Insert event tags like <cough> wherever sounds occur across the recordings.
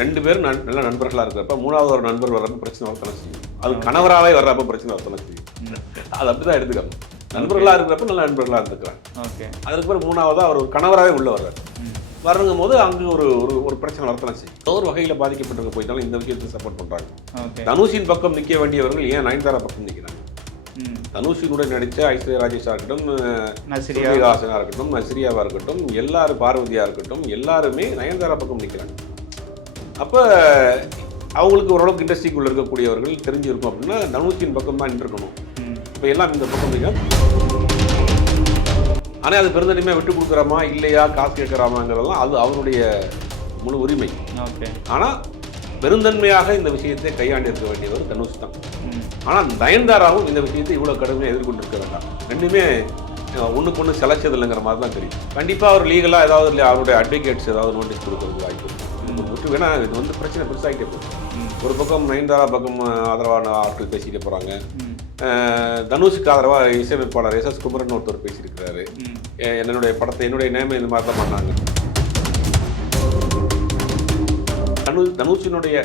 ரெண்டு பேரும் நல்ல நண்பர்களாக இருக்கிறப்ப மூணாவது ஒரு நண்பர் வர்றப்ப பிரச்சனை வரத்தானே செய்யும். அது கணவராகவே வர்றப்ப பிரச்சனை வரத்தானே செய்யும். அது அப்படிதான் எடுத்துக்கணும். நண்பர்களாக இருக்கிறப்ப நல்ல நண்பர்களாக இருந்துக்கிறாங்க ஓகே அதுக்கு பிறகு மூணாவது அவர் ஒரு கணவராகவே உள்ள வர்றாரு. வரணுங்கும் போது அங்கே ஒரு ஒரு ஒரு பிரச்சனை வரத்தானே செய்யும். ஏதோ ஒரு வகையில் பாதிக்கப்பட்டிருக்க போயிட்டாலும் இந்த விஷயத்தை சப்போர்ட் பண்ணுறாங்க தனுஷின் பக்கம் நிற்க வேண்டியவர்கள் ஏன் நயன்தாரா பக்கம் நிற்கிறாங்க தனுஷினுடன் நடித்த ஐஸ்வர்யா ராஜேஷா இருக்கட்டும் ஸ்ருதிஹாசனா இருக்கட்டும் நஸ்ரியாவா இருக்கட்டும் எல்லாரும் பார்வதியா இருக்கட்டும் எல்லாருமே நயன்தாரா பக்கம் நிற்கிறாங்க அப்போ அவங்களுக்கு ஓரளவுக்கு இண்டஸ்ட்ரிக்குள்ள இருக்கக்கூடியவர்கள் தெரிஞ்சிருக்கும் அப்படின்னா தனுஷின் பக்கம் தான் நின்றுக்கணும். இப்போ எல்லாம் இந்த பக்கம் ஆனால் அது பெருந்தன்மையாக விட்டு கொடுக்குறோமா? இல்லையா? காசு கேட்குறாமாங்கிறதெல்லாம் அது அவருடைய முழு உரிமை. ஓகே. ஆனால் பெருந்தன்மையாக இந்த விஷயத்தை கையாண்டு இருக்க வேண்டியவர் தனுஷ் தான். ஆனால் நயன்தாராவும் இந்த விஷயத்தை இவ்வளோ கடுமையாக எதிர்கொண்டிருக்க வேண்டாம் ரெண்டுமே ஒன்றுக்கு ஒன்று சிலைச்சது இல்லைங்கிற மாதிரி தான் தெரியும். கண்டிப்பாக அவர் லீகலாக ஏதாவது இல்லை அவருடைய அட்வொகேட்ஸ் ஏதாவது நோட்டீஸ் கொடுக்கறது வாய்ப்பு இருக்கு. இது வந்து பிரச்சனை பெருசாகிட்டே போகுது. ம். ஒரு பக்கம் நயன்தாரா பக்கம் ஆதரவான ஆட்கள் பேசிட்டு போகிறாங்க தனுஷுக்கு ஆதரவாக இசையமைப்பாளர் எஸ் எஸ் குமரன் ஒருத்தர் பேசியிருக்கிறாரு. என்னுடைய படத்தை என்னுடைய நேமம் இந்த மாதிரி தான் பண்ணாங்க. தனு தனுஷினுடைய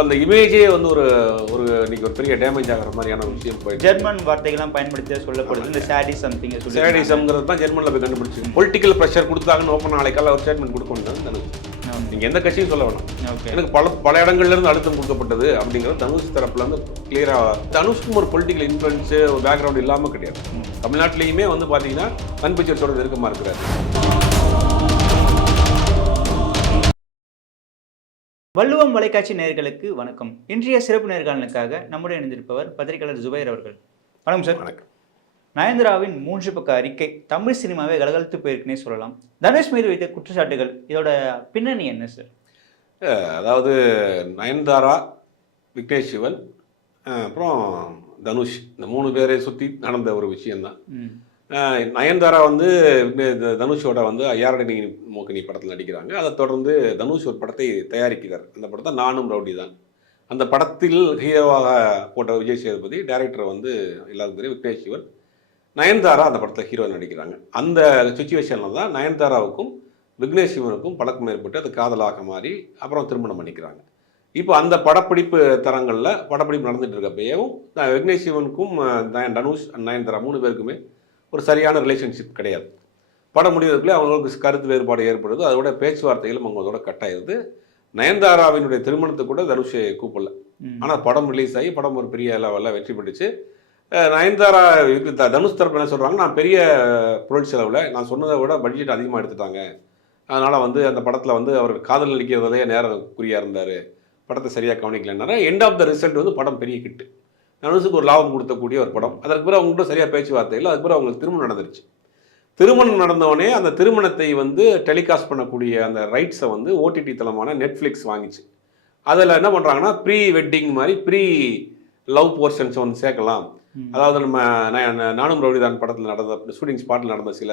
அந்த இமேஜே வந்து ஒரு ஒரு இன்னைக்கு ஒரு பெரிய டேமேஜ் ஆகிற மாதிரியான ஒரு விஷயம் போயிடுச்சு. ஜெர்மன் வார்த்தைகள்லாம் பயன்படுத்தி சொல்லப்படுது. இந்த சாடி சம்திங் சேடிசம்ங்கிறது தான் ஜெர்மனில் போய் கண்டுபிடிச்சு. பொலிட்டிக்கல் ப்ரெஷர் கொடுத்தாங்கன்னு ஓப்பன் நாளைக்கால ஒரு ஸ்டேட்மெண்ட் கொடுக்கணும் தனுஷ்? நீங்கள் எந்த கட்சியும் சொல்ல வேணாம். ஓகே. எனக்கு பல பல இடங்கள்ல இருந்து அழுத்தம் கொடுக்கப்பட்டது அப்படிங்கிறது தனுஷ் தரப்புல இருந்து கிளியரா தனுஷ்க்கும் ஒரு பொலிட்டிக்கல் இன்ஃபுளுன்ஸ் ஒரு பேக்ரவுண்ட் இல்லாம கிடையாது. தமிழ்நாட்டிலையுமே வந்து பாத்தீங்கன்னா தன் பிக்சர்ஸோட நெருக்கமா இருக்கிறாரு. வள்ளுவம் வலைக்காட்சி நேயர்களுக்கு வணக்கம். இன்றைய சிறப்பு நேர்காணலுக்காக நம்முடைய இணைந்திருப்பவர் பத்திரிகையாளர் ஜுபைர் அவர்கள். வணக்கம் சார். வணக்கம். நயன்தாராவின் மூன்று பக்க அறிக்கை தமிழ் சினிமாவை கலகலத்து போயிருக்குன்னே சொல்லலாம். தனுஷ் மீது வைத்த குற்றச்சாட்டுகள் இதோட பின்னணி என்ன சார் அதாவது நயன்தாரா விக்னேஷ் சிவன் அப்புறம் தனுஷ் இந்த மூணு பேரை சுற்றி நடந்த ஒரு அஹ் நயன்தாரா வந்து தனுஷோட வந்து ஐயாரடி மோகினி படத்தில் நடிக்கிறாங்க. அதை தொடர்ந்து தனுஷ் ஒரு படத்தை தயாரிக்கிறார். அந்த படத்தை நானும் ரவுடி தான். அந்த படத்தில் ஹீரோவாக போட்ட விஜய் சேதுபதி டைரக்டர் வந்து எல்லாருக்கும் தெரியும் விக்னேஷ் சிவன். நயன்தாரா அந்த படத்தில் ஹீரோ நடிக்கிறாங்க. அந்த சுச்சுவேஷனில் தான் நயன்தாராவுக்கும் விக்னேஷ் சிவனுக்கும் பழக்கம் ஏற்பட்டு அது காதலாக மாறி அப்புறம் திருமணம் பண்ணிக்கிறாங்க. இப்போ அந்த படப்பிடிப்பு தரங்களில் படப்பிடிப்பு நடந்துட்டு இருக்கப்பயும் விக்னேஷ் சிவனுக்கும் தனுஷ் நயன்தாரா மூணு பேருக்குமே ஒரு சரியான ரிலேஷன்ஷிப் கிடையாது. படம் முடிவதற்குள்ளே அவங்களுக்கு கருத்து வேறுபாடு ஏற்படுது. அதோட பேச்சுவார்த்தைகளும் அவங்களோட கட் ஆயிருது. நயன்தாராவினுடைய திருமணத்துக்கு கூட தனுஷை கூப்பிடல. ஆனால் படம் ரிலீஸ் ஆகி படம் ஒரு பெரிய லெவலில் வெற்றி பெற்றுச்சு. நயன்தாரா த- தனுஷ் தரப்பு என்ன சொல்கிறாங்க நான் பெரிய பொருள் செலவில் நான் சொன்னதை விட பட்ஜெட் அதிகமாக எடுத்துட்டாங்க. அதனால் வந்து அந்த படத்தில் வந்து அவர் காதல் நடிக்கிறதுலே நேரம் குறியாக இருந்தார். படத்தை சரியாக கவனிக்கலன்னாரு. எண்ட் ஆஃப் த ரிசல்ட் வந்து படம் பெரிய கிட்டு தனுஷுக்கு ஒரு லாபம் கொடுத்தக்கூடிய ஒரு படம். அதற்கு பிறகு அவங்கள்ட்ட சரியாக பேச்சுவார்த்தை இல்லை அதுக்கு பிறகு அவங்களுக்கு திருமணம் நடந்துருச்சு. திருமணம் நடந்தவொடனே அந்த திருமணத்தை வந்து டெலிகாஸ்ட் பண்ணக்கூடிய அந்த ரைட்ஸை வந்து ஓடிடி தளமான நெட்ஃப்ளிக்ஸ் வாங்கிச்சு. அதில் என்ன பண்ணுறாங்கன்னா ப்ரீ வெட்டிங் மாதிரி ப்ரீ லவ் போர்ஷன்ஸ் ஒன்று சேர்க்கலாம். அதாவது நம்ம நானும் ரவுடிதான் படத்தில் நடந்த ஷூட்டிங் ஸ்பாட்டில் நடந்த சில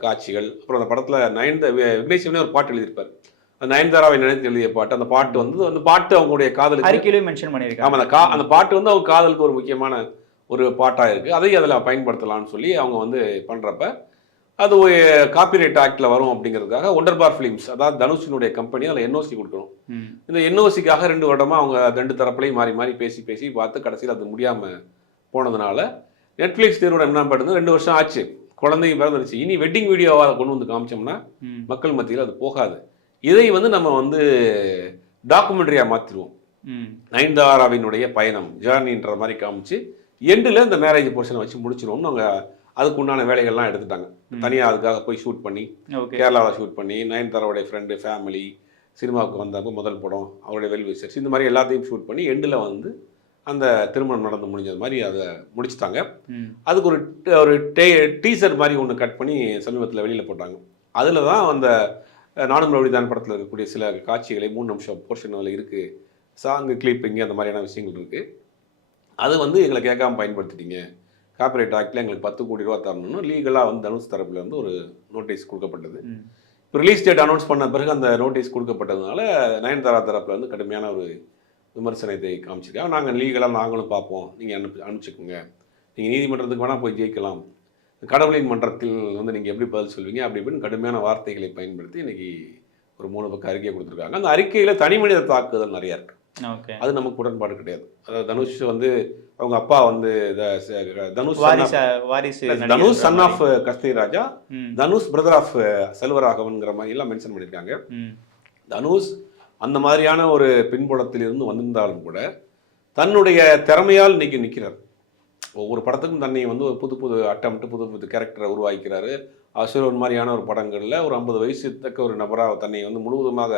காட்சிகள். அப்புறம் அந்த படத்தில் நயன்த வி- விக்னேஷ் சிவனே ஒரு பாட்டு எழுதியிருப்பார். அந்த நயன்தாராவை நினைத்து எழுதிய பாட்டு. அந்த பாட்டு வந்து அந்த பாட்டு அவங்களுடைய காதலுக்கு அறிக்கையிலும் மென்ஷன் பண்ணியிருக்காங்க. ஆமாம் அந்த கா அந்த பாட்டு வந்து அவங்க காதலுக்கு ஒரு முக்கியமான ஒரு பாட்டாக இருக்குது அதையும் அதில் பயன்படுத்தலாம்னு சொல்லி அவங்க வந்து பண்ணுறப்ப அது காப்பிரைட் ஆக்டில் வரும் அப்படிங்கிறதுக்காக ஒண்டர் பார் ஃபிலிம்ஸ் அதாவது தனுஷினுடைய கம்பெனி அதில் என்ஓசி கொடுக்கணும். இந்த என்ஓசிக்காக ரெண்டு வருடமாக அவங்க ரெண்டு தரப்புலையும் மாறி மாறி பேசி பேசி பார்த்து கடைசியில் அது முடியாமல் போனதுனால நெட்ஃப்ளிக்ஸ் நிறுவனம் என்ன பண்ணுது ரெண்டு வருஷம் ஆச்சு குழந்தைங்க பிறந்துருச்சு இனி வெட்டிங் வீடியோவாக கொண்டு வந்து காமிச்சோம்னா. மக்கள் மத்தியில் அது போகாது இதை வந்து நம்ம வந்து டாக்குமெண்ட்ரியாக மாற்றிடுவோம். நயன்தாராவினுடைய பயணம் ஜேர்னின்ற மாதிரி காமிச்சு எண்டில் இந்த மேரேஜ் போர்ஷனை வச்சு முடிச்சிருவோம்னு அவங்க அதுக்கு உண்டான வேலைகள்லாம் எடுத்துட்டாங்க. தனியாக அதுக்காக போய் ஷூட் பண்ணி கேரளாவில் ஷூட் பண்ணி நயன்தாராவுடைய ஃப்ரெண்டு ஃபேமிலி சினிமாவுக்கு வந்தப்போ முதல் படம் அவருடைய வெல் விஷர்ஸ் இந்த மாதிரி எல்லாத்தையும் ஷூட் பண்ணி எண்டில் வந்து அந்த திருமணம் நடந்து முடிஞ்சது மாதிரி அதை முடிச்சிட்டாங்க. அதுக்கு ஒரு ட- ஒரு டே டீசர் மாதிரி ஒன்று கட் பண்ணி சமீபத்தில் வெளியில் போட்டாங்க. அதில் தான் அந்த நானும் ரவுடிதான் படத்தில் இருக்கக்கூடிய சில காட்சிகளை மூணு நிமிஷம் போர்ஷன் அதில் இருக்குது சாங்கு கிளிப்பிங்கு அந்த மாதிரியான விஷயங்கள் இருக்குது அது வந்து எங்களை கேட்காம பயன்படுத்திட்டீங்க. காப்பிரைட் ஆக்டில் எங்களுக்கு பத்து கோடி ரூபா தரணும்னு லீகலாக வந்து தனுஷ் தரப்புல இருந்து ஒரு நோட்டீஸ் கொடுக்கப்பட்டது. இப்போ ரிலீஸ் டேட் அனௌன்ஸ் பண்ண பிறகு அந்த நோட்டீஸ் கொடுக்கப்பட்டதுனால நயன்தாரா தரப்புல இருந்து கடுமையான ஒரு விமர்சனத்தை காமிச்சிருக்காங்க நாங்கள் லீகலாக நாங்களும் பார்ப்போம். நீங்கள் அனுப்பி அனுப்பிச்சுக்கோங்க. நீங்கள் நீதிமன்றத்துக்கு வேணால் போய் ஜெயிக்கலாம். கடவுளின் மன்றத்தில் வந்து நீங்கள் எப்படி பதில் சொல்வீங்க? அப்படி இப்படின்னு கடுமையான வார்த்தைகளை பயன்படுத்தி இன்னைக்கு ஒரு மூணு பக்கம் அறிக்கை கொடுத்துருக்காங்க. அந்த அறிக்கையில் தனி மனித தாக்குதல் நிறையா இருக்கு. அது நமக்கு உடன்பாடு கிடையாது. அதாவது தனுஷ் வந்து அவங்க அப்பா வந்து தனுஷ் வாரிசு Dhanush son. Of Kasthuri Raja Dhanush brother of செல்வராகவன்கிற மாதிரி எல்லாம் மென்ஷன் பண்ணியிருக்காங்க தனுஷ் அந்த மாதிரியான ஒரு பின்புலத்தில் இருந்து வந்திருந்தாலும் கூட தன்னுடைய திறமையால் இன்னைக்கு நிற்கிறார் ஒவ்வொரு படத்துக்கும் தன்னை வந்து ஒரு புது புது அட்டம் புது புது கேரக்டரை உருவாக்கிறாரு அசுரன் மாதிரியான ஒரு படங்களில் ஒரு ஐம்பது வயசு தக்க ஒரு நபராக தன்னை வந்து முழுவதுமாக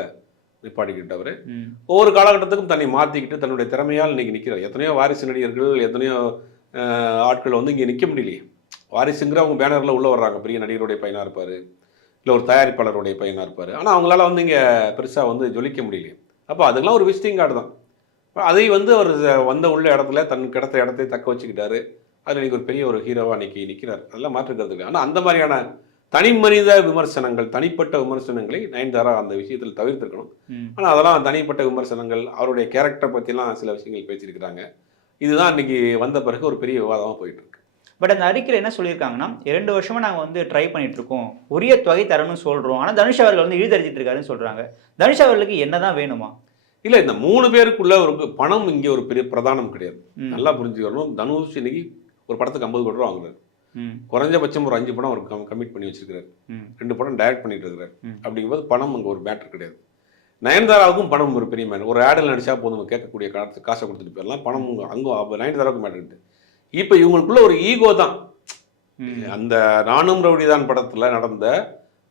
நிப்பாட்டிக்கிட்டவர். ம், ஒவ்வொரு காலகட்டத்துக்கும் தன்னை மாற்றிக்கிட்டு தன்னுடைய திறமையால் இன்னைக்கு நிற்கிறார் எத்தனையோ வாரிசு நடிகர்கள் எத்தனையோ ஆட்கள் வந்து இங்கே நிற்க முடியலையே. வாரிசுங்கிற அவங்க பேனரில் உள்ளே வர்றாங்க. பெரிய நடிகருடைய பையனாக இருப்பார். இல்லை ஒரு தயாரிப்பாளருடைய பையனாக இருப்பார். ஆனால் அவங்களால வந்து இங்கே பெருசாக வந்து ஜொலிக்க முடியலையே. அப்போ அதுக்கெல்லாம் ஒரு விசிட்டிங் கார்டு தான். அதை வந்து அவர் வந்த உள்ள இடத்துல தன் கிடைத்த இடத்தை தக்க வச்சுக்கிட்டாரு. அதில் இன்னைக்கு ஒரு பெரிய ஒரு ஹீரோவாக இன்னைக்கு நிற்கிறார் அதெல்லாம் மாற்றுக்கிறது இல்லை ஆனால் அந்த மாதிரியான தனி மனித விமர்சனங்கள் தனிப்பட்ட விமர்சனங்களை நயன்தாரா அந்த விஷயத்தில் தவிர்த்திருக்கணும். ஆனால் அதெல்லாம் தனிப்பட்ட விமர்சனங்கள் அவருடைய கேரக்டரை பற்றிலாம் சில விஷயங்கள் பேசியிருக்கிறாங்க. இதுதான் இன்னைக்கு வந்த பிறகு ஒரு பெரிய விவாதமாக போயிட்டு பட் அந்த அறிக்கையில் என்ன சொல்லியிருக்காங்கன்னா இரண்டு வருஷமா நாங்கள் வந்து ட்ரை பண்ணிட்டு இருக்கோம் உரிய தொகை தரணும்னு சொல்றோம். ஆனால் தனுஷ் அவர்கள் வந்து இழுதறிச்சிட்டு இருக்காருன்னு சொல்றாங்க. தனுஷ் அவர்களுக்கு என்னதான் வேணுமா? இல்லை இந்த மூணு பேருக்குள்ள ஒரு பணம் இங்கே ஒரு பெரிய பிரதானம் கிடையாது. நல்லா புரிஞ்சுக்கணும். தனுஷ் இன்னைக்கு ஒரு படத்துக்கு ஐம்பது கோடி ரூபா வாங்குறாரு. குறைஞ்சபட்சம் ஒரு அஞ்சு படம் அவர் கமிட் பண்ணி வச்சிருக்காரு ரெண்டு படம் டைரக்ட் பண்ணிட்டு இருக்கிறார். அப்படிங்கும்போது பணம் அங்கே ஒரு மேட்டர் கிடையாது. நயன்தாராவுக்கும் பணம் ஒரு பெரிய மேட்டர் ஒரு ஆடில் நடிச்சா போதும். கேட்கக்கூடிய காசு காசை கொடுத்துட்டு போயிடலாம். பணம் அங்கே நயன்தாராவுக்கு மேட்டர் இப்போ இவங்களுக்குள்ள ஒரு ஈகோ தான். அந்த நானும் ரவுடிதான் படத்தில் நடந்த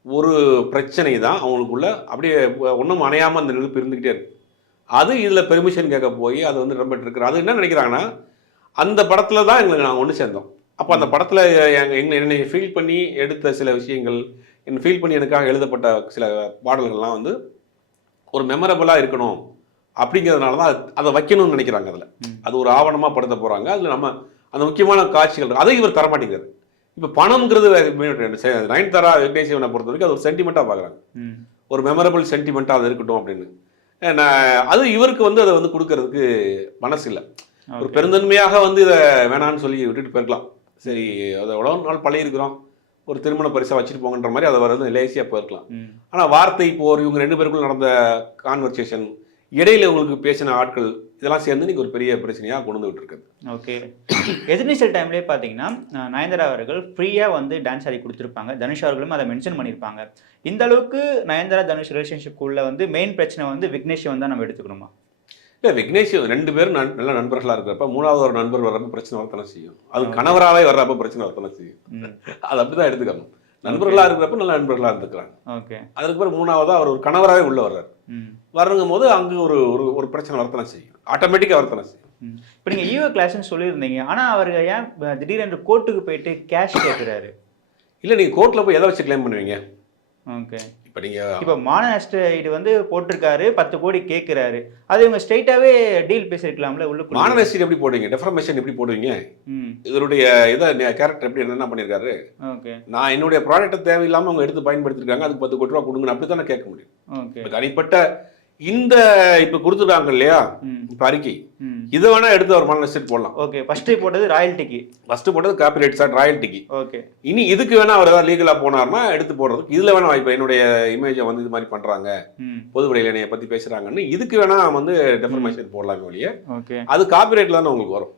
ஒரு பிரச்சனை தான் அவங்களுக்குள்ள. அப்படியே ஒன்றும் அணையாமல் அந்த நெருப்பு இருந்துக்கிட்டே இருக்கு. அது இதில் பெர்மிஷன் கேட்க போய் அது வந்து ரொம்ப இருக்கு. அது என்ன நினைக்கிறாங்கன்னா அந்த படத்தில் தான் எங்களுக்கு நாங்கள் ஒன்று சேர்ந்தோம். அப்போ அந்த படத்தில் எங்கள் எங்களை என்னை ஃபீல் பண்ணி எடுத்த சில விஷயங்கள் என்ன ஃபீல் பண்ணி எனக்காக எழுதப்பட்ட சில பாடல்கள்லாம் வந்து ஒரு மெமரபுளாக இருக்கணும் அப்படிங்கிறதுனால தான் அது- வைக்கணும்னு நினைக்கிறாங்க அதில். அது ஒரு ஆவணமாக படுத்த போகிறாங்க அதில் நம்ம அந்த முக்கியமான காட்சிகள். அதை இவர் தரமாட்டேங்கிறார் இப்போ பணம்ங்கிறது நயன்தாரா விக்னேஸ்வரனை பொறுத்த வரைக்கும் அது ஒரு சென்டிமெண்ட்டாக பார்க்குறாங்க ஒரு மெமரபிள் சென்டிமெண்ட்டாக அது இருக்கட்டும் அப்படின்னு. நான் அது இவருக்கு வந்து அதை வந்து கொடுக்கறதுக்கு மனசு இல்லை ஒரு. பெருந்தன்மையாக வந்து இதை வேணான்னு சொல்லி விட்டுட்டு போயிருக்கலாம். சரி அதை எவ்வளோ நாள் பழகிருக்கிறோம் ஒரு திருமண பரிசா வச்சுட்டு போங்கன்ற மாதிரி அதை வந்து லேசியாக போயிருக்கலாம். ஆனால் வார்த்தை போர் இவங்க ரெண்டு பேருக்குள்ள நடந்த கான்வர்சேஷன் இடையில உங்களுக்கு பேசின ஆட்கள் இதெல்லாம் சேர்ந்து இன்னைக்கு ஒரு பெரிய பிரச்சனையாக கொண்டு வந்து விட்டுருக்குது ஓகே. எதிர்நீச்சல் டைம்லேயே பார்த்தீங்கன்னா நயன்தாரா அவர்கள் ஃப்ரீயாக வந்து டான்ஸ் ஆடி கொடுத்துருப்பாங்க. தனுஷ் அவர்களும் அதை மென்ஷன் பண்ணியிருப்பாங்க. இந்த அளவுக்கு நயன்தாரா தனுஷ் ரிலேஷன்ஷிப்புக்குள்ள வந்து மெயின் பிரச்சனை வந்து விக்னேஷ் வந்து நம்ம எடுத்துக்கணுமா? இல்லை விக்னேஷ் ரெண்டு பேரும் நன்- நல்ல நண்பர்களாக இருக்கிறப்ப மூணாவது ஒரு நண்பர் வர்றப்ப பிரச்சனை வரத்தானே செய்யும். அது கணவராகவே வர்றப்ப பிரச்சனை வரத்தானே செய்யும். <laughs> அது அப்படிதான் எடுத்துக்கணும். நண்பர்களாக இருக்கிறப்ப நல்ல நண்பர்களாக இருந்துக்கிறாங்க ஓகே. அதுக்கு பிறகு மூணாவதா அவர் ஒரு கணவராகவே உள்ள வர்றாரு. வரணுங்கும் போது அங்கே ஒரு ஒரு ஒரு பிரச்சனை வரத்தானே செய்யும். ஆட்டோமேட்டிக்காக வரத்தானே செய்யும் இப்போ நீங்கள் ஈவோ கிளாஸ்னு சொல்லியிருந்தீங்க. ஆனால் அவர் ஏன் திடீரென்று கோர்ட்டுக்கு போயிட்டு கேஷ் கேட்குறாரு இல்லை நீங்கள் கோர்ட்டில் போய் எதை வச்சு கிளைம் பண்ணுவீங்க? ஓகே. இப்போ நீங்கள் இப்போ மான நஷ்ட ஈடு வந்து போட்டிருக்காரு பத்து கோடி கேட்குறாரு அது இவங்க ஸ்ட்ரைட்டாகவே டீல் பேசியிருக்கலாம்ல உள்ளுக்குள்ள. மானநஷ்டம் எப்படி போடுவீங்க? டெஃபர்மேஷன் எப்படி போடுவீங்க? இதனுடைய இதை கேரக்டர் எப்படி என்ன பண்ணியிருக்காரு? ஓகே. நான் என்னுடைய ப்ராடக்ட்டை தேவையில்லாமல் அவங்க எடுத்து பயன்படுத்திருக்காங்க அதுக்கு பத்து கோடி ரூபா கொடுங்கன்னு அப்படி தானே கேட்க முடியும். ஓகே. தனிப்பட்ட இந்த இப்போ கொடுத்துட்டாங்க இல்லையா? இப்போ அறிக்கை. இதை வேணா எடுத்து ஒரு மானநஷ்டம் போடலாம். ஓகே ஃபர்ஸ்ட் போட்டது ராயல்ட்டிக்கு ஃபர்ஸ்ட் போட்டது காப்பிரைட் சார் ராயல்ட்டிக்கு ஓகே. இனி இதுக்கு வேணா அவர் ஏதாவது லீகலாக போனார்னா எடுத்து போடுறதுக்கு இதில் வேணா இப்போ என்னுடைய இமேஜை வந்து இது மாதிரி பண்ணுறாங்க ம். பொது வெளியில என்னைய பற்றி பேசுகிறாங்கன்னு இதுக்கு வேணா வந்து டெஃபர்மேஷன் போடலாமே ஒழிய ஓகே. அது காப்பிரைட்டில் தானே உங்களுக்கு வரும்.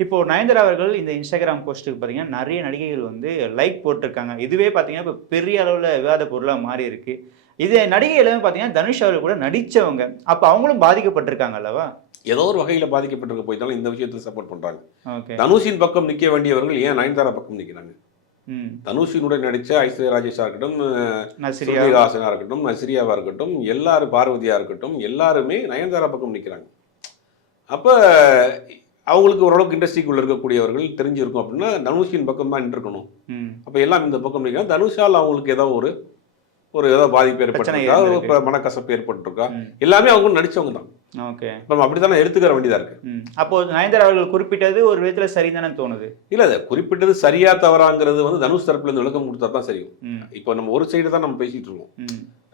இப்போ நயன்தாரா அவர்கள் இந்த இன்ஸ்டாகிராம் போஸ்ட்டுக்கு பார்த்தீங்கன்னா நிறைய நடிகைகள் வந்து லைக் போட்டிருக்காங்க. இதுவே பார்த்தீங்கன்னா இப்போ பெரிய அளவில் விவாத பொருளாக மாறி இருக்கு இது நடிகை எல்லாமே பார்த்தீங்கன்னா தனுஷ் அவர்கள் கூட நடித்தவங்க அப்போ அவங்களும் பாதிக்கப்பட்டிருக்காங்க அல்லவா? ஏதோ ஒரு வகையில் பாதிக்கப்பட்டிருக்க போய்த்தாலும் இந்த விஷயத்தில் சப்போர்ட் பண்ணுறாங்க தனுஷின் பக்கம் நிற்க வேண்டியவர்கள் ஏன் நயன்தாரா பக்கம் நிற்கிறாங்க தனுஷினுடன் நடித்த ஐஸ்வர்யா ராஜேஷா இருக்கட்டும் நசிரியா. ஸ்ருதிஹாசனா இருக்கட்டும் நசிரியாவா இருக்கட்டும் எல்லாரும் பார்வதியா இருக்கட்டும் எல்லாருமே நயன்தாரா பக்கம் நிற்கிறாங்க அப்போ அவங்களுக்கு ஓரளவுக்கு இண்டஸ்ட்ரிக்குள்ள இருக்கக்கூடியவர்கள் தெரிஞ்சிருக்கும் அப்படின்னா தனுஷின் பக்கம் தான் நின்றுக்கணும். ம். அப்போ எல்லாம் இந்த பக்கம் நிற்கிறாங்க தனுஷால் அவங்களுக்கு ஏதோ ஒரு ஒரு ஏதோ பாதிப்பு ஏற்பட்டிருக்கா? ஒரு மனக்கசப்பு ஏற்பட்டிருக்கா? எல்லாமே அவங்க நடிச்சவங்க தான். ஓகே. நம்ம அப்படித்தானே எடுத்துக்கிற வேண்டியதா இருக்கு? அப்போ நயன்தாரா அவர்கள் குறிப்பிட்டது ஒரு விதத்தில் சரிதானே தோணுது? இல்ல அது குறிப்பிட்டது சரியா தவறாங்கிறது வந்து தனுஷ் தரப்புல இருந்து விளக்கம் கொடுத்தா தான் சரியும் இப்போ நம்ம ஒரு சைடு தான் நம்ம பேசிட்டு இருக்கோம்.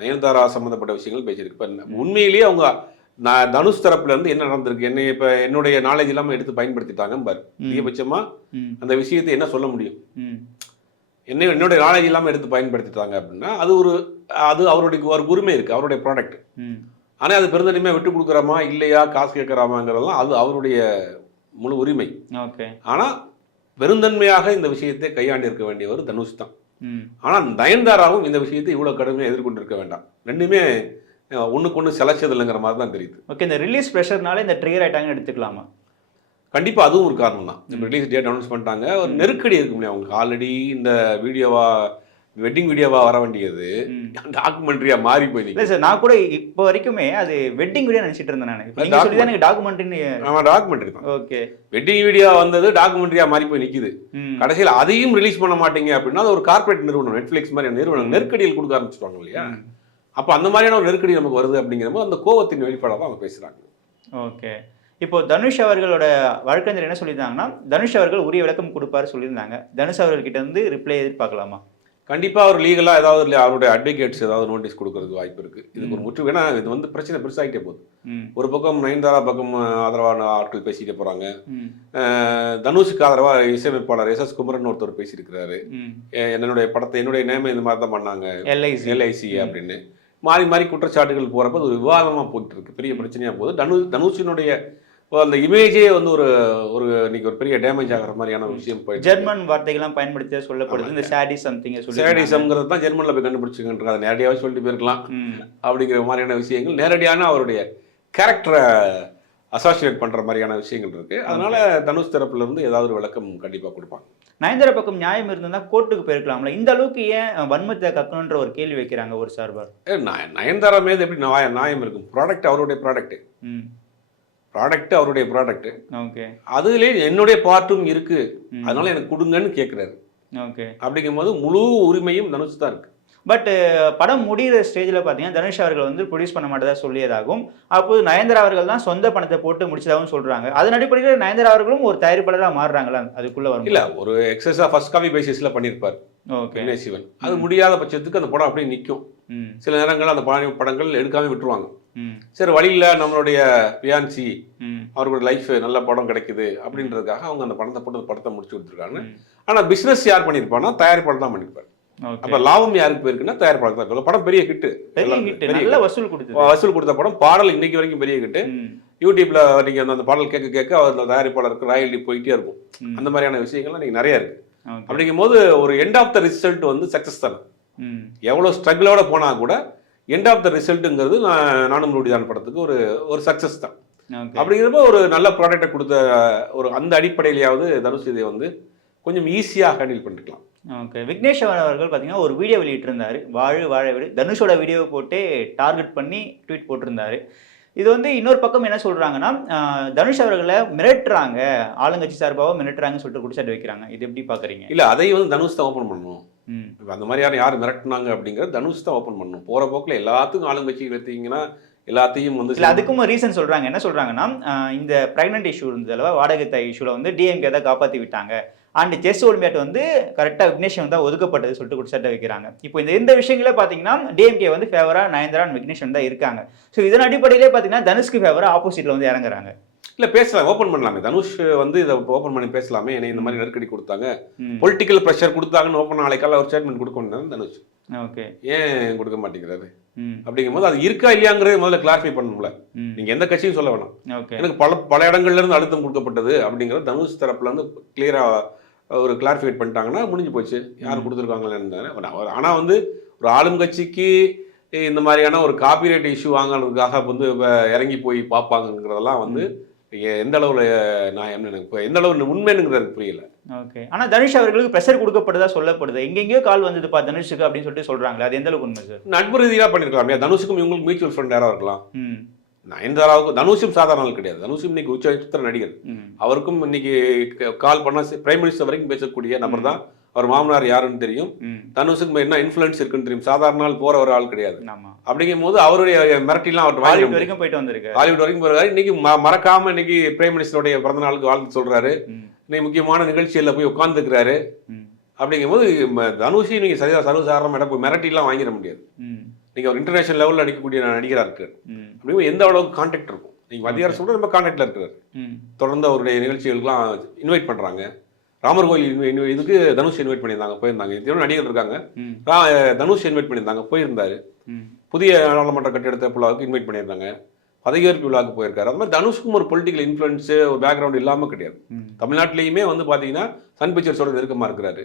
நயன்தாரா சம்பந்தப்பட்ட விஷயங்கள் பேசியிருக்கு இப்போ உண்மையிலேயே அவங்க நான் தனுஷ் தரப்புல இருந்து என்ன நடந்திருக்கு? என்னை இப்போ என்னுடைய நாலேஜ் இல்லாமல் எடுத்து பயன்படுத்திட்டாங்க பாரு. அதிகபட்சமா அந்த விஷயத்தை என்ன சொல்ல முடியும்? என்ன என்னுடைய நாலேஜ் இல்லாமல் எடுத்து பயன்படுத்திட்டாங்க அப்படின்னா அது ஒரு அது அவருடைய ஒரு உரிமை இருக்குது அவருடைய ப்ராடக்ட் ஆனால் அது பெருந்தன்மையாக விட்டு கொடுக்குறோமா இல்லையா காசு கேட்குறாமாங்கிறதெல்லாம் அது அவருடைய முழு உரிமை. ஓகே. ஆனால் பெருந்தன்மையாக இந்த விஷயத்தை கையாண்டு இருக்க வேண்டியவர் தனுஷ் தான். ஆனால் நயன்தாராவும் இந்த விஷயத்தை இவ்வளோ கடுமையாக எதிர்கொண்டிருக்க வேண்டாம். ரெண்டுமே ஒன்றுக்கு ஒன்று சிலைச்சது இல்லைங்கிற மாதிரி தான் தெரியுது. ஓகே இந்த ரிலீஸ் ப்ரெஷர்னால இந்த ட்ரிகர் ஆயிட்டாங்கன்னு எடுத்துக்கலாமா? கண்டிப்பாக அதுவும் ஒரு காரணம் தான் இப்போ ரிலீஸ் டேட் அனௌன்ஸ் பண்ணிட்டாங்க. ஒரு நெருக்கடி இருக்கு முடியும் அவங்களுக்கு ஆல்ரெடி இந்த வீடியோவா வெட்டிங் வீடியோவா வர வேண்டியது. ம். டாக்குமெண்ட்ரியாக மாறி போய் இல்ல சார் நான் கூட இப்போ வரைக்குமே அது வெட்டிங் வீடியோ நினைச்சிட்டு இருந்தேன் நான். எனக்கு டாக்குமெண்ட்னு ஆமாம் டாக்குமெண்ட்ரி தான். ஓகே வெட்டிங் வீடியோ வந்தது டாக்குமெண்ட்ரியாக மாறி போய் நிற்கிது ம். கடைசியில் அதையும் ரிலீஸ் பண்ண மாட்டீங்க அப்படின்னா அது ஒரு கார்ப்பரேட் நிறுவனம் நெட்ஃப்ளிக்ஸ் மாதிரி நிறுவனம். நெருக்கடியில் கொடுக்க ஆரம்பிச்சிருவாங்க இல்லையா. அப்போ அந்த மாதிரியான ஒரு நெருக்கடி நமக்கு வருது அப்படிங்கிறப்போ அந்த கோவத்தின் வெளிப்பாடாக தான் அவங்க பேசுகிறாங்க ஓகே இப்போ தனுஷ் அவர்களோட வழக்கறிஞர் என்ன சொல்லியிருந்தாங்கன்னா தனுஷ் அவர்கள் உரிய விளக்கம் கொடுப்பாரு சொல்லியிருந்தாங்க. தனுஷ் அவர்கள்கிட்ட இருந்து ரிப்ளை எதிர்பார்க்கலாமா? கண்டிப்பாக அவர் லீகலாக ஏதாவது இல்லை அவருடைய அட்வொகேட்ஸ் ஏதாவது நோட்டீஸ் கொடுக்கறதுக்கு வாய்ப்பு இருக்குது இதுக்கு ஒரு முற்று வேணா இது வந்து பிரச்சனை பெருசாகிட்டே போகுது. ஒரு பக்கம் நயன்தாரா பக்கம் ஆதரவான ஆட்கள் பேசிட்டே போகிறாங்க ம். தனுஷுக்கு ஆதரவாக இசையமைப்பாளர் எஸ் எஸ் குமரன் ஒருத்தர் பேசியிருக்கிறாரு. என்னுடைய படத்தை என்னுடைய நேம இந்த மாதிரி தான் பண்ணாங்க. எல்ஐசி எல்ஐசி அப்படின்னு. மாறி மாறி குற்றச்சாட்டுகள் போகிறப்ப அது ஒரு விவாதமாக போயிட்டு இருக்கு. பெரிய பிரச்சனையாக போகுது. தனு தனுஷினுடைய அந்த இமேஜே வந்து ஒரு ஒரு இன்னைக்கு ஒரு பெரிய டேமேஜ் ஆகிற மாதிரியான விஷயம் இருக்கு. ஜெர்மன் வார்த்தைகள்லாம் பயன்படுத்தி சொல்லப்படுது. இந்த சாடி சம்திங் சொல்லி சேடிசம்ங்கிறது தான் ஜெர்மனில் போய் கண்டுபிடிச்சுக்கிட்டு அதை நேரடியாகவே சொல்லிட்டு போயிருக்கலாம். அப்படிங்கிற மாதிரியான விஷயங்கள் நேரடியான அவருடைய கேரக்டரை அசோசியேட் பண்ணுற மாதிரியான விஷயங்கள் இருக்குது அதனால தனுஷ் தரப்புல இருந்து ஏதாவது ஒரு விளக்கம் கண்டிப்பாக கொடுப்பாங்க. நயன்தாரா பக்கம் நியாயம் இருந்திருந்தா கோர்ட்டுக்கு போயிருக்கலாம்ல. இந்த அளவுக்கு ஏன் வன்மத்தை கக்கணுன்ற ஒரு கேள்வி வைக்கிறாங்க ஒரு சார்பார்? நயன்தாரா மீது எப்படி நியாயம் நியாயம் இருக்கும்? ப்ராடக்ட் அவருடைய ப்ராடக்ட் ப்ராடக்ட் அவருடைய ப்ராடக்ட் ஓகே அதுலேயே என்னுடைய பார்ட்டும் இருக்கு. அதனால எனக்கு கொடுங்கன்னு கேட்குறாரு ஓகே அப்படிங்கும்போது முழு உரிமையும் தனுஷ் தான் இருக்கு. பட் படம் முடிகிற ஸ்டேஜில் பார்த்தீங்கன்னா தனுஷ் அவர்கள் வந்து ப்ரொடியூஸ் பண்ண மாட்டதா சொல்லியதாகவும் அப்போது நயன்தாரா அவர்கள் தான் சொந்த பணத்தை போட்டு முடிச்சதாகவும் சொல்றாங்க. அதன் அடிப்படையில் நயன்தாரா அவர்களும் ஒரு தயாரிப்பாளராக மாறுறாங்களா? அதுக்குள்ள வரும் இல்ல ஒரு எக்ஸஸா ஃபர்ஸ்ட் காப்பி பேசிஸ்ல பண்ணியிருப்பார். ஓகே சிவன். அது முடியாத பட்சத்துக்கு அந்த படம் அப்படியே நிற்கும் சில நேரங்கள் அந்த பட- படங்கள் எடுக்காம விட்டுருவாங்க. சரி வழியில் நம்மளுடைய பியான்சி அவரோட லைஃப் நல்ல படம் கிடைக்குது அப்படின்றதுக்காக அவங்க அந்த படத்தை போட்டு படத்தை முடிச்சு கொடுத்துருக்காங்க. ம். ஆனா பிசினஸ் யார் பண்ணியிருப்பான்னா தயாரிப்பாளர் தான் பண்ணியிருப்பார். அப்ப லாபம் யாருக்கு போயிருக்குன்னா தயாரிப்பாளர் தான். படம் பெரிய ஹிட் பெரிய வசூல் கொடுத்தது. வசூல் கொடுத்த படம் பாடல் இன்னைக்கு வரைக்கும் பெரிய ஹிட் யூடியூப்ல நீங்க அந்த- பாடல் கேட்க கேட்க அந்த தயாரிப்பாளருக்கு ராயல்டி போயிட்டே இருக்கும். அந்த மாதிரியான விஷயங்கள்லாம் இன்னைக்கு நிறைய இருக்கு. ஓகே. அப்படிங்கும்போது ஒரு எண்ட் ஆஃப் த ரிசல்ட் வந்து சக்சஸ் தானே. ம். எவ்வளோ ஸ்ட்ரகிளோட போனா கூட எண்ட் ஆஃப் த ரிசல்ட்டுங்கிறது நான் நானும் நோடிதான் படத்துக்கு ஒரு ஒரு சக்சஸ் தான். அப்படிங்கிறப்ப ஒரு நல்ல ப்ராடக்ட்டை கொடுத்த ஒரு அந்த அடிப்படையிலேயாவது தனுஷ் இதை வந்து கொஞ்சம் ஈஸியாக ஹேண்டில் பண்ணிருக்கலாம் ஓகே விக்னேஷ் அவர்கள் பார்த்தீங்கன்னா ஒரு வீடியோ வெளியிட்டிருந்தாரு. வாழு வாழ வீடு. தனுஷோட வீடியோவை போட்டு டார்கெட் பண்ணி ட்வீட் போட்டிருந்தாரு. இது வந்து இன்னொரு பக்கம் என்ன சொல்றாங்கன்னா ஆஹ், தனுஷ் அவர்களை மிரட்டுறாங்க. ஆளுங்கட்சி சார்பாக மிரட்டுறாங்கன்னு சொல்லிட்டு குடிச்சாட்டு வைக்கிறாங்க. இது எப்படி பாக்குறீங்க? இல்லை அதை வந்து தனுஷ் தான் ஓப்பன் பண்ணணும். இப்ப அந்த மாதிரி யாரும் யார் மிரட்டினாங்க அப்படிங்கிறது தனுஷ் தான் ஓப்பன் பண்ணணும். போகிற போக்கில் எல்லாத்துக்கும் ஆளுங்கட்சி எடுத்தீங்கன்னா எல்லாத்தையும் வந்து இல்ல அதுக்கும் ரீசன் சொல்றாங்க. என்ன சொல்றாங்கன்னா ஆஹ், இந்த பிரெக்னன்ட் இஷ்யூ இருந்ததுல வாடகை தாய் இஷ்யூல வந்து டிஎம்கே தான் காப்பாத்தி விட்டாங்க. அண்ட் செஸ் ஒலிம்பியாட் வந்து கரெக்டா விக்னேஷன் தான் ஒதுக்கப்பட்டது சொல்லிட்டு குடிச்சாட்ட வைக்கிறாங்க. இப்போ இந்த இந்த விஷயங்களே பாத்தீங்கன்னா டிஎம்கே வந்து ஃபேவரா நயன்தாரா and விக்னேஷன் தான் இருக்காங்க. ஸோ இதன் அடிப்படையிலே பாத்தீங்கன்னா தனுஷ்க்கு ஃபேவரா ஆப்போசிட்ல வந்து இறங்குறாங்க. இல்லை பேசலாம். ஓப்பன் பண்ணலாமே. தனுஷ் வந்து இதை ஓப்பன் பண்ணி பேசலாமே. என்னை இந்த மாதிரி நெருக்கடி கொடுத்தாங்க. பொலிட்டிக்கல் ப்ரெஷர் கொடுத்தாங்கன்னு ஓப்பன் நாளைக்கால ஒரு ஸ்டேட்மெண்ட் கொடுக்கணும் தனுஷ். ஓகே. ஏன் கொடுக்க மாட்டேங்கிறாரு? ம். அப்படிங்கும்போது அது இருக்கா இல்லையாங்கிறத முதல்ல கிளாரிஃபை பண்ணணும்ல. நீங்க எந்த கட்சியும் சொல்ல வேணாம். எனக்கு பல பல இடங்கள்ல இருந்து அழுத்தம் கொடுக்கப்பட்டது அப்படிங்கிறது தனுஷ் தரப்புல இருந்து கிளியரா ஒரு கிளாரிஃபைட் பண்ணிட்டாங்கன்னா முடிஞ்சு போச்சு. யார் கொடுத்துருக்காங்கன்னு ஆனா வந்து ஒரு ஆளும் கட்சிக்கு இந்த மாதிரியான ஒரு காப்பிரைட் இஷ்யூ வாங்குறதுக்காக வந்து இறங்கி போய் பார்ப்பாங்கங்கிறதெல்லாம் வந்து எந்த அளவுல நியாயம்னு எனக்கு எந்த அளவு உண்மைங்கிறது எனக்கு புரியல. ஓகே. ஆனா தனுஷ் அவர்களுக்கு ப்ரெஷர் கொடுக்கப்படுதா சொல்லப்படுது? எங்கெங்கேயோ கால் வந்ததுப்பா தனுஷுக்கு அப்படின்னு சொல்லிட்டு சொல்றாங்களே அது எந்த அளவுக்கு உண்மை சார் நட்பு ரீதியாக பண்ணிருக்கலாம். இல்லையா தனுஷுக்கும் இவங்களுக்கு மியூச்சுவல் ஃப்ரெண்ட் யாராவது இருக்கலாம். நயன்தாராவுக்கும் தனுஷும் சாதாரண ஆள் கிடையாது. தனுஷும் இன்னைக்கு உச்ச நட்சத்திர நடிகர். அவருக்கும் இன்னைக்கு கால் பண்ணா பிரைம் மினிஸ்டர் வரைக்கும் பேசக்கூடிய நபர் தான் அவர் மாமனார் யாருன்னு தெரியும். தனுஷுக்கு என்ன இன்ஃப்ளூயன்ஸ் இருக்குன்னு தெரியும். சாதாரண ஆள் போற ஒரு ஆள் கிடையாது. அப்படிங்கும் போது அவருடைய மிரட்டிலாம் அவர் ஹாலிவுட் வரைக்கும் போயிட்டு வந்திருக்கு ஹாலிவுட் வரைக்கும் போறாரு. இன்னைக்கு மறக்காம இன்னைக்கு பிரைம் மினிஸ்டருடைய பிறந்த நாளுக்கு வாழ்த்து சொல்றாரு. இன்னைக்கு முக்கியமான நிகழ்ச்சியில போய் உட்கார்ந்துக்கிறாரு. ம். அப்படிங்கும்போது ம- தனுஷி நீங்க சரியா சர்வசாதாரண இடம் மிரட்டிலாம் வாங்கிட முடியாது. நீங்க ஒரு இன்டர்நேஷனல் லெவலில் நடிக்கக்கூடிய நடிகரா இருக்கு ம். அப்படிங்கும்போது எந்த அளவுக்கு கான்டாக்ட் இருக்கும்? நீங்க மத்திய அரசோட ரொம்ப கான்டாக்ட்ல இருக்கிறாரு. தொடர்ந்து அவருடைய நிகழ்ச்சிகளுக்கெல்லாம் இன்வைட் பண்றாங்க. ராமர் கோயில் இதுக்கு தனுஷ் இன்வைட் பண்ணியிருந்தாங்க போயிருந்தாங்க. இத்தனை நடிகர் இருக்காங்க. தனுஷ் இன்வைட் பண்ணியிருந்தாங்க போயிருந்தாரு. புதிய நாடாளுமன்ற கட்டிடத்தை விழாவுக்கு இன்வைட் பண்ணியிருந்தாங்க. பதவியேற்பு விழாவுக்கு போயிருக்காரு. அது மாதிரி தனுஷ்க்கும் ஒரு பொலிட்டிக்கல் இன்ஃப்ளூயன்ஸு ஒரு பேக்ரவுண்ட் இல்லாமல் கிடையாது. தமிழ்நாட்டிலையுமே வந்து பார்த்தீங்கன்னா சன் பிக்சர்ஸோட நெருக்கமாக இருக்கிறாரு.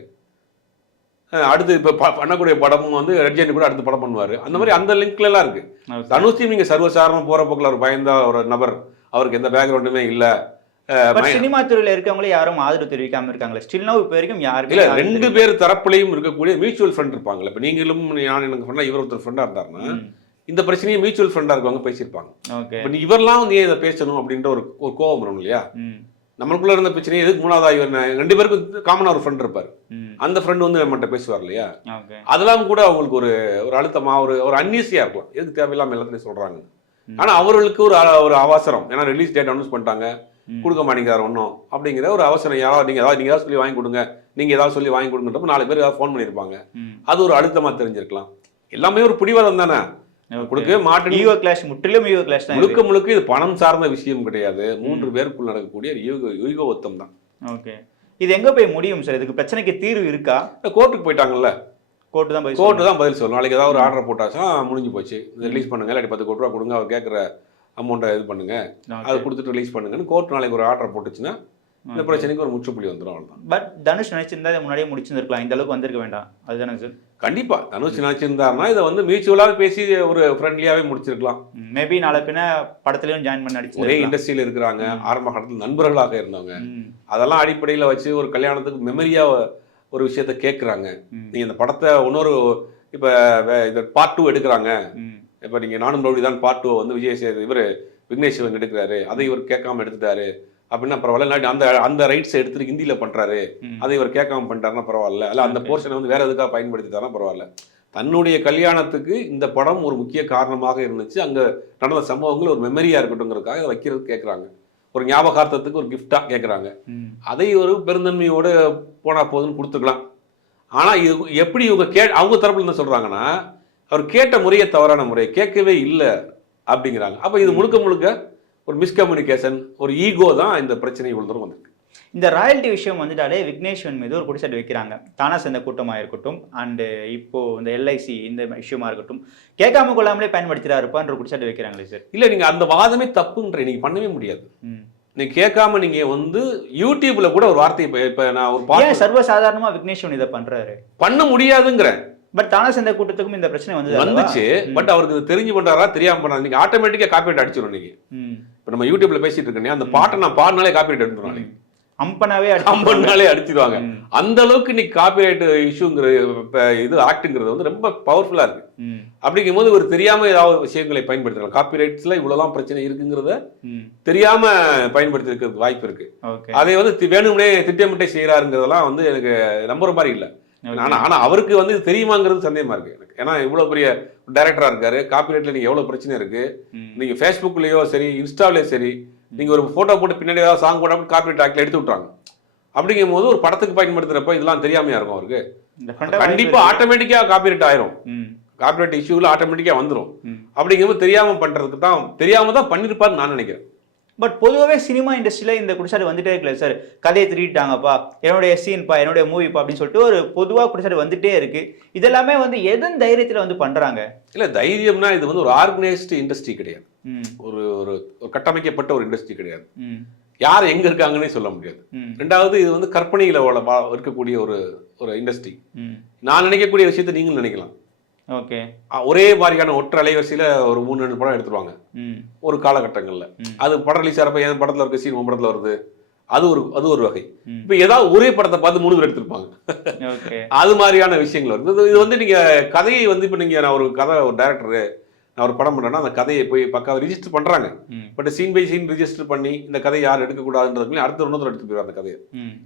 அடுத்து இப்போ பண்ணக்கூடிய படமும் வந்து ரெட்ஜெண்ட் கூட அடுத்த படம் பண்ணுவார். அந்த மாதிரி அந்த லிங்க்ல எல்லாம் இருக்கு. Okay. தனுஷையும் நீங்கள் சர்வசாதாரணமாக போகிற போக்கில் ஒரு பயந்த ஒரு நபர். அவருக்கு எந்த பேக்ரவுண்டுமே இல்லை. சினிமா துறையில இருக்கவங்களே யாரும் ஆதரவு தெரிவிக்காம இருக்காங்களே? ஸ்டில் நோ இப்போ வரைக்கும் யாருமே இல்ல ரெண்டு. பேர் தரப்புலையும் இருக்கக்கூடிய மியூச்சுவல் ஃபண்ட் இருப்பாங்கல்ல. இப்போ நீங்களும் நான் எனக்கு ஃப்ரெண்டாக இவர் ஒருத்தர் ஃப்ரெண்டாக இருந்தாருன்னா. இந்த பிரச்சனையை மியூச்சுவல் ஃபண்டாக இருக்கவங்க பேசியிருப்பாங்க. ஓகே. இவரெல்லாம் வந்து ஏன் இதை பேசணும் அப்படின்ற ஒரு ஒரு கோபம் வரும் இல்லையா? நம்மளுக்குள்ள இருந்த பிரச்சனை எதுக்கு மூணாவது இவர் ரெண்டு பேருக்கும் காமனாக ஒரு ஃப்ரெண்ட் இருப்பார். அந்த ஃப்ரெண்ட் வந்து நம்மகிட்ட பேசுவார் இல்லையா? அதெல்லாம் கூட அவங்களுக்கு ஒரு ஒரு அழுத்தமா ஒரு ஒரு அன்னீசியா இருக்கலாம் எதுக்கு தேவையில்லாம எல்லாத்தையும் சொல்றாங்க. ஆனா அவர்களுக்கு ஒரு ஒரு அவசரம். ஏன்னா ரிலீஸ் டேட் அனௌன்ஸ் பண்ணிட்டாங்க. கொடுக்க மாட்டேங்கிறார் ஒன்றும் அப்படிங்கிற ஒரு அவசரம். யாராவது நீங்க ஏதாவது நீங்க ஏதாவது சொல்லி வாங்கி கொடுங்க. நீங்க ஏதாவது சொல்லி வாங்கி கொடுங்கன்றப்ப நாலு பேர் ஏதாவது ஃபோன் பண்ணியிருப்பாங்க. அது ஒரு அழுத்தமா தெரிஞ்சிருக்கலாம். எல்லாமே ஒரு பிடிவாதம் தானே? கொடுக்கவே மாட்டேன் ஈகோ கிளாஷ் முற்றிலும் ஈகோ கிளாஷ் தான் முழுக்க முழுக்க இது பணம் சார்ந்த விஷயம் கிடையாது. மூன்று பேருக்குள் நடக்கக்கூடிய யூக யூக ஒத்தம் தான். ஓகே. இது எங்க போய் முடியும் சார்? இதுக்கு பிரச்சனைக்கு தீர்வு இருக்கா? கோர்ட்டுக்கு போயிட்டாங்கல்ல? கோர்ட்டு தான் கோர்ட்டு தான் பதில் சொல்லணும். நாளைக்கு ஏதாவது ஒரு ஆர்டர் போட்டாச்சுன்னா முடிஞ்சு போச்சு. ரிலீஸ் பண்ணுங்க. இல்லாட்டி பத்து கோடி ரூபா கொடுங்க. அவர் கேட்குற அமௌண்ட்டை இது பண்ணுங்க. அதை கொடுத்துட்டு ரிலீஸ் பண்ணுங்கன்னு கோர்ட் நாளைக்கு ஒரு ஆர்டர் போட்டுச்சுன்னா இந்த. பிரச்சனைக்கு ஒரு முற்றுப்புள்ளி வந்துடும் அவ்வளோதான் பட் தனுஷ் நினைச்சிருந்தா முன்னாடியே முடிச்சிருந்திருக்கலாம். இந்த அளவுக்கு வந்திருக்க வேண்டாம். அதுதானே சார் கண்டிப்பா. தனுஷ் நினைச்சிருந்தாருன்னா இதை வந்து மியூச்சுவலாக பேசி ஒரு ஃப்ரெண்ட்லியாவே முடிச்சிருக்கலாம். மேபி நாளை பின்ன படத்துலயும் ஜாயின் பண்ணி ஒரே நடிச்சு இண்டஸ்ட்ரியில் இருக்கிறாங்க ஆரம்ப காலத்தில் நண்பர்களாக இருந்தவங்க. அதெல்லாம் அடிப்படையில் வச்சு ஒரு கல்யாணத்துக்கு மெமரியா ஒரு விஷயத்த கேட்குறாங்க ம். நீங்க இந்த படத்தை இன்னொரு இப்போ இந்த பார்ட் டூ எடுக்கிறாங்க. இப்போ நீங்க நானும் ரவுடி தான் பார்ட் டூ வந்து விஜய் சேது இவர் விக்னேஷ் சிவன் எடுக்கிறாரு. அதை இவர் கேட்காம எடுத்துட்டாரு. அப்படின்னா பரவாயில்ல இல்லாட்டி அந்த அந்த ரைட்ஸ் எடுத்துட்டு ஹிந்தியில பண்றாரு. ம். அதை இவர் கேட்காம பண்ணிட்டாருன்னா பரவாயில்ல. அல்ல அந்த. போர்ஷனை வந்து வேற எதுக்காக பயன்படுத்திட்டாருன்னா பரவாயில்ல. தன்னுடைய கல்யாணத்துக்கு இந்த படம் ஒரு முக்கிய காரணமாக இருந்துச்சு. அங்க நடந்த சம்பவங்கள் ஒரு மெமரியா இருக்கட்டுங்கிறதுக்காக இதை வைக்கிறது கேட்குறாங்க. ஒரு ஞாபகார்த்தத்துக்கு ஒரு கிஃப்டா கேட்குறாங்க. அதை ஒரு பெருந்தன்மையோட போனா போதுன்னு கொடுத்துக்கலாம். ஆனா இது எப்படி இவங்க கே அவங்க தரப்புல என்ன சொல்றாங்கன்னா அவர் கேட்ட முறையே தவறான முறை கேட்கவே இல்லை அப்படிங்கிறாங்க. அப்ப இது முழுக்க முழுக்க ஒரு மிஸ்கம்யூனிகேஷன் ஒரு ஈகோ தான் இந்த பிரச்சனை இவ்வளவு தூரம் வந்திருக்கு. இந்த ராயல்டி விஷயம் வந்துட்டாலே விக்னேஸ்வன் மீது ஒரு குடிசாட்டு வைக்கிறாங்க. தானா சேர்ந்த கூட்டமாக இருக்கட்டும் அண்டு இப்போ இந்த எல்ஐசி இந்த விஷயமா இருக்கட்டும் கேட்காம கொள்ளாமலே பயன்படுத்துறாருப்பான்ற குடிசாட்டு வைக்கிறாங்களே சார் இல்ல நீங்க அந்த வாதமே தப்புன்ற நீங்க பண்ணவே முடியாது. ம். நீங்க கேட்காம நீங்க வந்து யூடியூப்ல கூட ஒரு வார்த்தை இப்ப இப்ப நான் ஒரு ஏன் பாட்டு சர்வசாதாரணமா விக்னேஸ்வன் இதை பண்றாரு? பண்ண முடியாதுங்கிறேன். பட் தானா சேர்ந்த கூட்டத்துக்கும் இந்த பிரச்சனை வந்து வந்துச்சு. பட் அவருக்கு தெரிஞ்சு பண்றாரா தெரியாம பண்றாரு நீங்க ஆட்டோமேட்டிக்கா காப்பிரைட் அடிச்சிடும் நீங்க இப்ப நம்ம யூடியூப்ல பேசிட்டு இருக்கேன் அந்த பாட்டை நான் பாடினாலே காப்பிரைட் எடுத்துரும் நாளைக்கு அம்பனாவே கம்பன்னாலே அடிச்சிருவாங்க. அந்த அளவுக்கு இன்னைக்கு காப்பிரைட் இஷ்யூங்கிற இப்ப இது ஆக்ட்ங்கிறது வந்து ரொம்ப பவர்ஃபுல்லா இருக்கு. ம். அப்படிங்கும்போது ஒரு தெரியாம ஏதாவது விஷயங்களை பயன்படுத்தலாம். காப்பிரைட்ஸ்ல இவ்வளவுலாம் பிரச்சனை இருக்குங்கிறத தெரியாம பயன்படுத்தி இருக்கிறதுக்கு வாய்ப்பு இருக்கு. அதை வந்து வேணும்னே திட்டமிட்டே செய்யறாருங்கிறதெல்லாம் வந்து எனக்கு நம்புற மாதிரி இல்லை. ஆனா ஆனா அவருக்கு வந்து இது தெரியுமாங்கிறது சந்தேகமா இருக்கு எனக்கு. ஏன்னா இவ்வளவு பெரிய டைரக்டரா இருக்காரு. காப்பிரைட்ல நீங்க எவ்வளவு பிரச்சனை இருக்கு? நீங்க ஃபேஸ்புக்லயோ சரி இன்ஸ்டாலயோ சரி நீங்க ஒரு போட்டோ போட்டு பின்னாடி ஏதாவது சாங் போட்டா காப்பிரைட் ஆக்ட்ல எடுத்து விட்றாங்க அப்படிங்கும் போது ஒரு படத்துக்கு பயன்படுத்துறப்ப இதெல்லாம் தெரியாமையா இருக்கும் அவருக்கு? கண்டிப்பா ஆட்டோமேட்டிக்கா காப்பிரைட் ஆயிரும். காப்பிரைட் இஷ்யூல ஆட்டோமேட்டிக்கா வந்துரும். ம். அப்படிங்கும்போது தெரியாம பண்றதுக்கு தான் தெரியாம தான் பண்ணிருப்பாருன்னு நான் நினைக்கிறேன். பட் பொதுவாகவே சினிமா இண்டஸ்ட்ரியில் இந்த குடிசாட்டு வந்துட்டே இருக்கல சார் கதையை திருட்டாங்கப்பா என்னுடைய சீன்ப்பா என்னுடைய மூவிப்பா அப்படின்னு சொல்லிட்டு ஒரு பொதுவாக குடிசாட்டு வந்துட்டே இருக்கு. இதெல்லாமே வந்து எதன் தைரியத்தில் வந்து பண்றாங்க? இல்ல தைரியம்னா இது வந்து ஒரு ஆர்கனைஸ்டு இண்டஸ்ட்ரி கிடையாது. ஒரு ஒரு கட்டமைக்கப்பட்ட ஒரு இண்டஸ்ட்ரி கிடையாது. யார் எங்க இருக்காங்கன்னே சொல்ல முடியாது. ரெண்டாவது இது வந்து கற்பனையில இருக்கக்கூடிய ஒரு ஒரு இண்டஸ்ட்ரி நான் நினைக்கக்கூடிய விஷயத்தை நீங்களும் நினைக்கலாம். ஓகே. ஒரே மாதிரியான ஒற்றை அலைவரிசையில ஒரு மூணு ரெண்டு படம் எடுத்துருவாங்க. ம். ஒரு காலகட்டங்கள்ல. அது படம் ரிலீஸ் ஆகிறப்ப என் படத்துல இருக்க சீன் உன் படத்துல வருது? அது ஒரு அது ஒரு வகை. இப்போ ஏதாவது ஒரே படத்தை பார்த்து மூணு பேர் எடுத்திருப்பாங்க. <laughs> அது மாதிரியான விஷயங்கள் வருது. இது- வந்து நீங்க கதையை வந்து இப்போ நீங்க நான் ஒரு கதை ஒரு டேரக்டரு நான் ஒரு படம் பண்றேன்னா அந்த கதையை போய் பக்காவை ரிஜிஸ்டர் பண்றாங்க. ம். But scene by scene register பண்ணி இந்த கதையை யார் எடுக்கக்கூடாதுன்றதுக்கு அடுத்த இன்னொருத்தர் எடுத்து போயிடுவாங்க அந்த கதையை.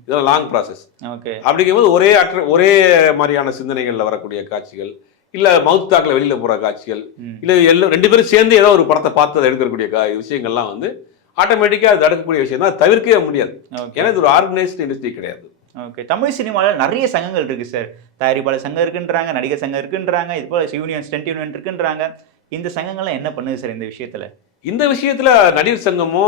இதெல்லாம் லாங் ப்ராசஸ் ஓகே. அப்படிங்கும்போது ஒரே அற்ற ஒரே மாதிரியான சிந்தனைகள்ல வரக்கூடிய காட்சிகள் இல்ல மவுத் டாக்ல வெளியில போற காட்சிகள் இல்ல எல்லாம் ரெண்டு பேரும் சேர்ந்து ஏதோ ஒரு படத்தை பார்த்து அதை எடுக்கக்கூடிய கா விஷயங்கள்லாம் வந்து ஆட்டோமேட்டிக்கா அது நடக்கக்கூடிய விஷயம் தான். தவிர்க்கவே முடியாது. ஏன்னா இது ஒரு ஆர்கனைஸ்டு இண்டஸ்ட்ரி கிடையாது. ஓகே தமிழ் சினிமாவில் நிறைய சங்கங்கள் இருக்கு சார் தயாரிப்பாளர் சங்கம் இருக்குன்றாங்க நடிகர் சங்கம் இருக்குன்றாங்க இது போல யூனியன் ஸ்டென்ட் யூனியன் இருக்குன்றாங்க. இந்த சங்கங்கள்லாம் என்ன பண்ணுது சார் இந்த விஷயத்துல? இந்த விஷயத்துல நடிகர் சங்கமோ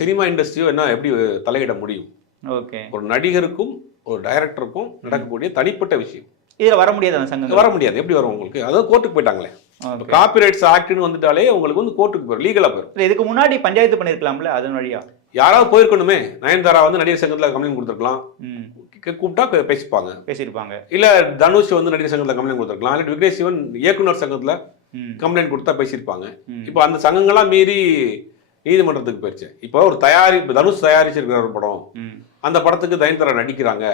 சினிமா இண்டஸ்ட்ரியோ என்ன எப்படி தலையிட முடியும்? ஓகே ஒரு நடிகருக்கும் ஒரு டைரக்டருக்கும் நடக்கக்கூடிய தனிப்பட்ட விஷயம். இதுல வர முடியாது அந்த சங்கங்கள். வர முடியாது. எப்படி வரும் உங்களுக்கு? அதாவது கோர்ட்டுக்கு போயிட்டாங்களே. காப்பிரைட்ஸ் ஆக்ட்னு வந்துட்டாலே உங்களுக்கு வந்து கோர்ட்டுக்கு போயிடும். லீகலாக போயிடும். இதுக்கு முன்னாடி பஞ்சாயத்து பண்ணிருக்கலாம்ல அதன் வழியா? யாராவது போயிருக்கணுமே. நயன்தாரா வந்து நடிகர் சங்கத்தில் கம்ப்ளைண்ட் கொடுத்துருக்கலாம். கூப்பிட்டா பேசிப்பாங்க. பேசியிருப்பாங்க. இல்ல தனுஷ் வந்து நடிகர் சங்கத்தில் கம்ப்ளைண்ட் கொடுத்துருக்கலாம். இல்லை விக்னேஷ் சிவன் இயக்குனர் சங்கத்தில் கம்ப்ளைண்ட் கொடுத்தா பேசியிருப்பாங்க. இப்போ அந்த சங்கங்கள்லாம் மீறி நீதிமன்றத்துக்கு போயிடுச்சு இப்போ ஒரு தயாரிப்பு தனுஷ் தயாரிச்சிருக்கிற ஒரு படம். அந்த படத்துக்கு நயன்தாரா நடிக்கிறாங்க.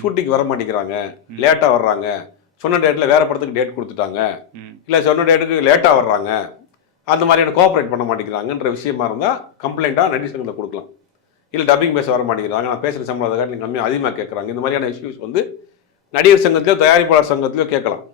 ஷூட்டிங் வர மாட்டேங்கிறாங்க லேட்டாக வர்றாங்க. சொன்ன டேட்டில் வேற படத்துக்கு டேட் கொடுத்துட்டாங்க. இல்லை சொன்ன டேட்டுக்கு லேட்டாக வர்றாங்க. அந்த மாதிரியான கோஆப்ரேட் பண்ண மாட்டேங்கிறாங்கன்ற விஷயமா இருந்தால் கம்ப்ளைண்ட்டாக நடிகர் சங்கத்தில் கொடுக்கலாம். இல்லை டப்பிங் பேச வர மாட்டேங்கிறாங்க. நான் பேசுகிற சம்பளம் அதை நீங்கள் கம்மியாக அதிகமாக கேட்குறாங்க இந்த மாதிரியான இஷ்யூஸ் வந்து நடிகர் சங்கத்திலயோ தயாரிப்பாளர் சங்கத்திலயோ கேட்கலாம்.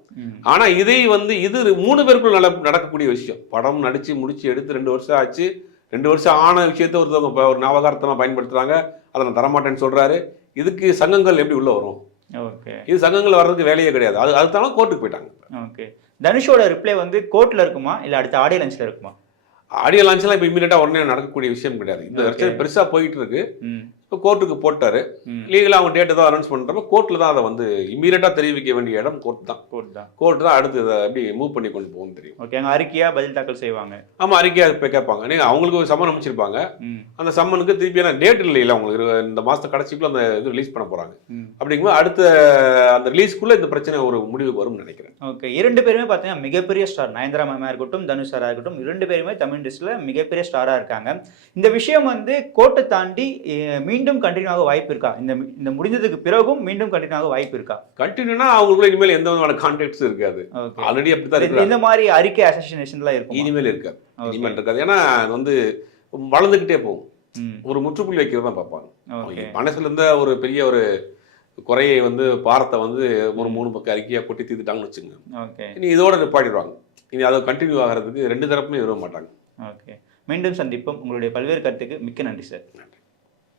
ஆனால் இதை வந்து இது மூணு பேருக்குள்ள நட நடக்கக்கூடிய விஷயம். படம் நடித்து முடிச்சு எடுத்து ரெண்டு வருஷம் ஆச்சு. ரெண்டு வருஷம் ஆன விஷயத்த ஒருத்தவங்க ஒரு ஞாபகார்த்தமாக பயன்படுத்துகிறாங்க அதை நான் தரமாட்டேன்னு சொல்கிறாரு இதுக்கு சங்கங்கள் எப்படி உள்ளே வரும்? ஓகே. இது சங்கங்கள் வர்றதுக்கு வேலையே கிடையாது. அது அதுதான கோர்ட்டுக்கு போயிட்டாங்க. ஓகே. தனுஷோட ரிப்ளை வந்து கோர்ட்ல இருக்குமா? இல்ல அடுத்த ஆடியோ லஞ்ச்ல இருக்குமா? ஆடியோ லான்ச்லாம் இப்போ இமீடியட்டாக உடனே நடக்கக்கூடிய விஷயம் கிடையாது. இந்த. வருஷம் பெருசாக போயிட்டு இருக்கு. இப்போ கோர்ட்டுக்கு போட்டாரு. ம். லீகலாக அவங்க டேட்டு தான் அனௌன்ஸ் பண்ணுறப்ப கோர்ட்டில் தான் அதை வந்து இமீடியட்டாக தெரிவிக்க வேண்டிய இடம் கோர்ட் தான். கோர்ட் தான். கோர்ட் தான் அடுத்து இதை எப்படி மூவ் பண்ணி கொண்டு போகணும் தெரியும். ஓகே அங்க அறிக்கையா பதில் தாக்கல் செய்வாங்க. ஆமாம் அறிக்கையாக இப்போ கேட்பாங்க. நீங்கள் அவங்களுக்கு ஒரு சம்மன் அமைச்சிருப்பாங்க ம். அந்த சம்மனுக்கு திருப்பி ஏன்னா டேட் இல்லையில அவங்களுக்கு இந்த மாதம் கடைசிக்குள்ள அந்த இது ரிலீஸ் பண்ண போகிறாங்க ம். அப்படிங்கும்போது அடுத்த அந்த ரிலீஸ்க்குள்ளே இந்த பிரச்சனை ஒரு முடிவுக்கு வரும்னு நினைக்கிறேன். ஓகே இரண்டு பேருமே பார்த்தீங்கன்னா மிகப்பெரிய ஸ்டார் நயன்தாரா மேமா இருக்கட்டும் தனுஷ் சாரா இருக்கட்டும் இரண்டு பேருமே தமிழ் இண்டஸ்ட்ரியில் மிகப்பெரிய ஸ்டாராக இருக்காங்க. இந்த விஷயம் வந்து கோர்ட்டை தாண்டி அஹ், மீண்டும் கண்டினியூ ஆக வாய்ப்பு இருக்கா? இந்த இந்த முடிஞ்சதுக்கு பிறகும் மீண்டும் கண்டினியூ ஆக வாய்ப்பு இருக்கா? கண்டினியூனா அவங்களுக்குள்ள இனிமேல் எந்த விதமான கான்டாக்ட்ஸ் இருக்காது. ஆல்ரெடி அப்படி தான் இருக்கிறாங்க. இந்த மாதிரி அறிக்கை அசோசினேஷன்லாம் இருக்கும்? இனிமேல் இருக்காது. இனிமேல் இருக்காது. ஏன்னா வந்து வளர்ந்துக்கிட்டே போகும். ஒரு முற்றுப்புள்ளி வைக்கிறது தான் பார்ப்பாங்க மனசுல இருந்த ஒரு பெரிய ஒரு குறையை வந்து பாரத்தை வந்து ஒரு மூணு பக்கம் அறிக்கையா கொட்டி தீர்த்துட்டாங்கன்னு வச்சுங்க இனி இதோட நிப்பாட்டிடுவாங்க. இனி அதை கண்டினியூ ஆகிறதுக்கு ரெண்டு தரப்புமே விரும்ப மாட்டாங்க. ஓகே. மீண்டும் சந்திப்போம். உங்களுடைய பல்வேறு கருத்துக்கு மிக்க நன்றி சார் நன்றி.